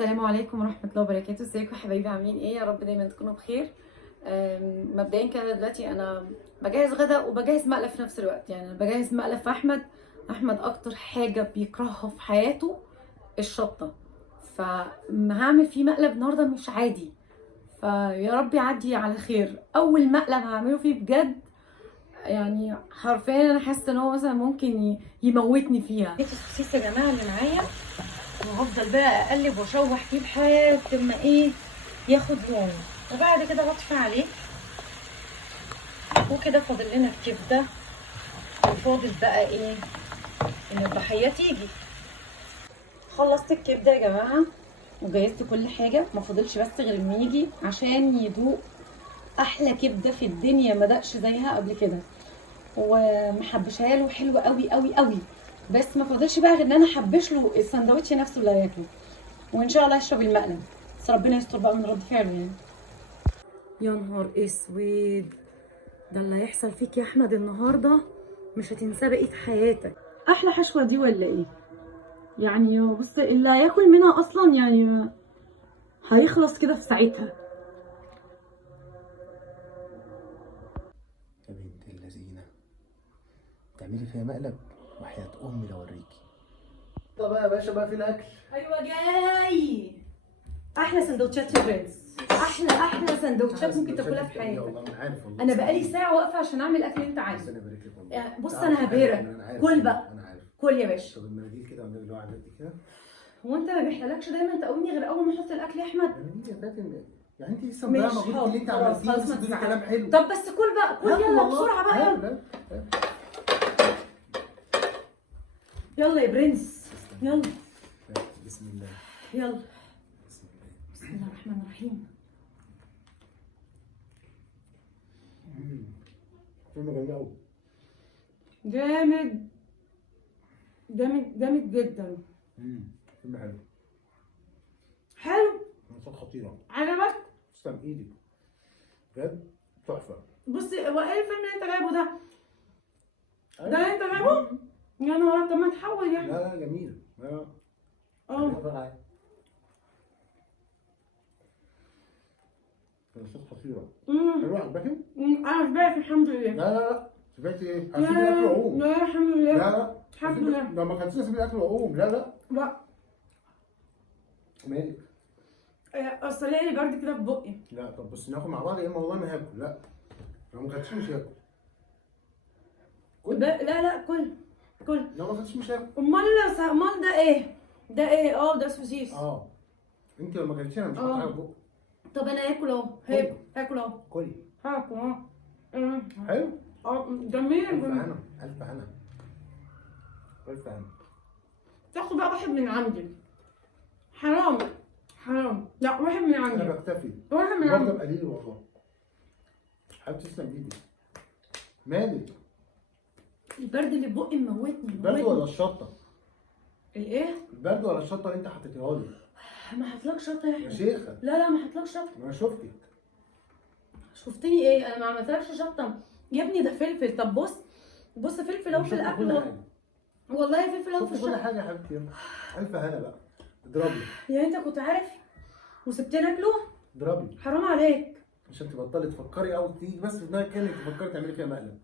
السلام عليكم ورحمة الله وبركاته. ازيكم يا حبايبي، عاملين ايه؟ يا رب دايما تكونوا بخير. مبدئيا كده دلوقتي انا بجهز غدا وبجهز مقلب في نفس الوقت. يعني انا بجهز مقلب في احمد اكتر حاجة بيكرهها في حياته الشطة، فهعمل فيه مقلب النهارده مش عادي. فيا رب يعدي على خير. اول مقلب هعمله فيه بجد، يعني حرفيا انا حاسه ان هو مثلا ممكن يموتني فيها. جبت السوسيس يا جماعه اللي معايا، وهفضل بقى اقلب واشوح فيه لحد ما ياخد لون، وبعد كده بطفي عليه. وكده فاضل لنا الكبده، وفاضل بقى ان الضحيه تيجي. خلصت الكبده يا جماعه وجهزت كل حاجه، ما فاضلش بس غير انه يجي عشان يدوق احلى كبده في الدنيا، ما دقش زيها قبل كده، ومحبشها له حلوه قوي قوي قوي. بس ما فاضلش بقى غير ان انا احبش له السندوتش نفسه اللي هياكله، وان شاء الله يشرب المقلب. بس ربنا يستر بقى من رد فعله يعني. يا نهار اسود، ده اللي هيحصل فيك يا احمد النهارده مش هتنساه بقيه حياتك. احلى حشوه دي ولا ايه؟ يعني بص، اللي هياكل منها اصلا يعني هيخلص كده في ساعتها. يا بنت اللذينة، تعملي فيها مقلب وحياة أمي لوريكي. طب بقى يا باشا بقى في الأكل. ايوه جاي. احلى سندوتشات يا برنس، احلى سندوتشات ممكن تاكلها في حياتك. والله أنا عارف والله. انا بقالي ساعه واقفه عشان اعمل الاكل اللي انت عايزه. ربنا يبارك لك والله. يعني بص تعرف انا حاجة هبهرك. أنا عارف كل والله، بقى، أنا عارف. كل يا باشا. طب المناديل كده والنبي اللي هو على قد كده. هو انت ما بيحلالكش دايما تقومني غير اول ما احط الاكل يا احمد؟ مناديل يا فاتن، يعني أنت لسه مش مضيعة مجهودك اللي أنت خلاص عملتيه، خلاص بس ما بتقولي تزعلش. كلام حلو. طب بس كل بقى، كل يلا بسرعه بقى، يلا. لا. يلا يا برنس، يلا بسم الله. يلا. بسم الله. بسم الله الرحمن الرحيم. فيلم جميل أوي. جامد جامد جامد جدا. فيلم حلو. حلو. مواصفات خطيرة. عجبك؟ تسلم إيدك. بجد تحفة. بصي، هو ايه الفيلم اللي انت جايبه ده؟ أيوة. ده انت جايبه؟ يا نهار، طب ما تحول يا احمد. لا جميل. لا. اه. مواصفات خطيرة. امم حلوة عجبك؟ انا شبعت الحمد لله. لا سمعت ايه؟ لا هسيب الاكل واقوم. لا الحمد لله. لا الحمد لله. لما كان اسيب الاكل واقوم. لا لا مالك؟ اصل لي برد كده في بقي. لا طب بس ناكل مع بعض يا اما والله ما هاكل. لا لو ما كانتش مش هاكل. كل لا كل. لو ما كانتش مش هاكل. امال ده ايه؟ ده ايه؟ ده سوسيس. انت لو ما كانتش انا مش هاكل حاجه بقى. طب انا هاكل اهو، هاكل اهو. كلي. هاكل اهو. حلو. جميل. الف هنا الف هنا الف هنا. تاخد بقى واحد من عندي. حرام. لا واحد من عندي. انا بكتفي. واحد من عندي. برضه قليل والله. حبيبتي تسلم ايدك. مالك؟ البرد اللي في بقي موتني. البرد ولا الشطه؟ الايه؟ البرد ولا الشطه اللي انت حطيتيها لي؟ ما حطلكش شطه يا يا احمد. شيخه. لا ما حطلكش شطه. ما انا شفتك. شفتني ايه؟ انا ما عملتلكش شطه يا ابني، ده فلفل. طب بص فلفل اهو في الاكل. والله فلفل اهو في شفت كل الشطه. حاجه يا حبيبتي. يلا الف هنا بقى. اضربي. يعني انت كنت عارف وسبتني اكله؟ اضربي حرام عليك. عشان تبطلي تفكري او تيجي بس في دماغك انك تفكري تعملي فيها مقلب.